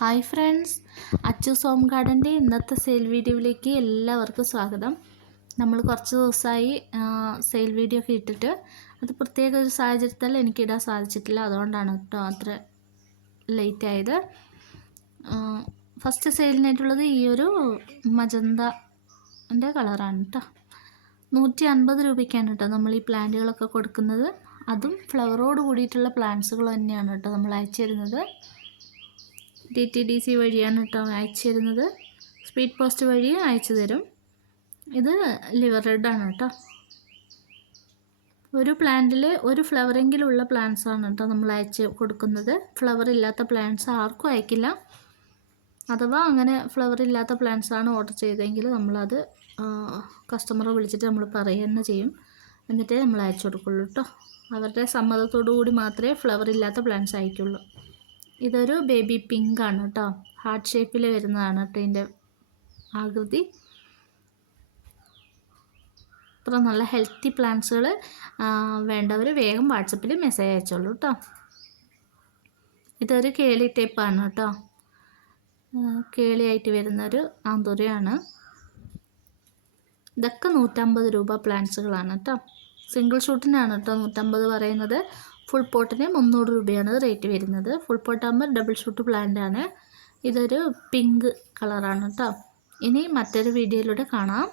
Hi friends, Achus home ഗാർഡൻ്റെ ഇന്നത്തെ sale വീഡിയോയിലേക്ക് എല്ലാവർക്കും സ്വാഗതം. നമ്മൾ കുറച്ച് ദിവസമായി സെയിൽ വീഡിയോ ഒക്കെ ഇട്ടിട്ട് അത് പ്രത്യേക ഒരു സാഹചര്യത്തിൽ എനിക്കിടാൻ സാധിച്ചിട്ടില്ല. അതുകൊണ്ടാണ് കേട്ടോ അത്ര ലേറ്റ് ആയത്. ഫസ്റ്റ് സെയിലിനായിട്ടുള്ളത് ഈ ഒരു മജന്തൻ്റെ കളറാണ് കേട്ടോ. 150 രൂപയ്ക്കാണ് കേട്ടോ നമ്മൾ ഈ പ്ലാന്റുകളൊക്കെ കൊടുക്കുന്നത്. അതും ഫ്ലവറോട് കൂടിയിട്ടുള്ള പ്ലാന്റ്സുകൾ തന്നെയാണ് കേട്ടോ നമ്മൾ അയച്ചു തരുന്നത്. DTDC വഴിയാണ് കേട്ടോ അയച്ചു തരുന്നത്. സ്പീഡ് പോസ്റ്റ് വഴി അയച്ചു തരും. ഇത് ലിവർ റെഡാണ് കേട്ടോ. ഒരു പ്ലാന്റിൽ ഒരു ഫ്ലവറെങ്കിലും ഉള്ള പ്ലാന്റ്സാണ് കേട്ടോ നമ്മൾ അയച്ച് കൊടുക്കുന്നത്. ഫ്ലവർ ഇല്ലാത്ത പ്ലാന്റ്സ് ആർക്കും അയക്കില്ല. അഥവാ അങ്ങനെ ഫ്ലവർ ഇല്ലാത്ത പ്ലാന്റ്സാണ് ഓർഡർ ചെയ്തതെങ്കിൽ നമ്മളത് കസ്റ്റമറെ വിളിച്ചിട്ട് നമ്മൾ പറയുക തന്നെ ചെയ്യും. എന്നിട്ടേ നമ്മൾ അയച്ചു കൊടുക്കുള്ളൂ കേട്ടോ. അവരുടെ സമ്മതത്തോടു കൂടി മാത്രമേ ഫ്ലവർ ഇല്ലാത്ത പ്ലാന്റ്സ് അയക്കുള്ളൂ. ഇതൊരു ബേബി പിങ്ക് ആണ് കേട്ടോ. ഹാർട്ട് ഷേപ്പിൽ വരുന്നതാണ് കേട്ടോ ഇതിൻ്റെ ആകൃതി. ഇത്ര നല്ല ഹെൽത്തി പ്ലാന്റ്സുകൾ വേണ്ടവർ വേഗം വാട്സപ്പിൽ മെസ്സേജ് അയച്ചോളൂ കേട്ടോ. ഇതൊരു കേളി ടൈപ്പാണ് കേട്ടോ. കേളിയായിട്ട് വരുന്നൊരു ആന്തൂര്യമാണ്. ഇതൊക്കെ 150 രൂപ പ്ലാന്റ്സുകളാണ് കേട്ടോ. സിംഗിൾ ഷൂട്ടിനാണ് കേട്ടോ 150 പറയുന്നത്. ഫുൾ പോട്ടിന് 300 രൂപയാണ് റേറ്റ് വരുന്നത്. ഫുൾ പോട്ടാകുമ്പോൾ ഡബിൾ ഷൂട്ട് പ്ലാന്റ് ആണ്. ഇതൊരു പിങ്ക് കളറാണ് കേട്ടോ. ഇനി മറ്റൊരു വീഡിയോയിലൂടെ കാണാം.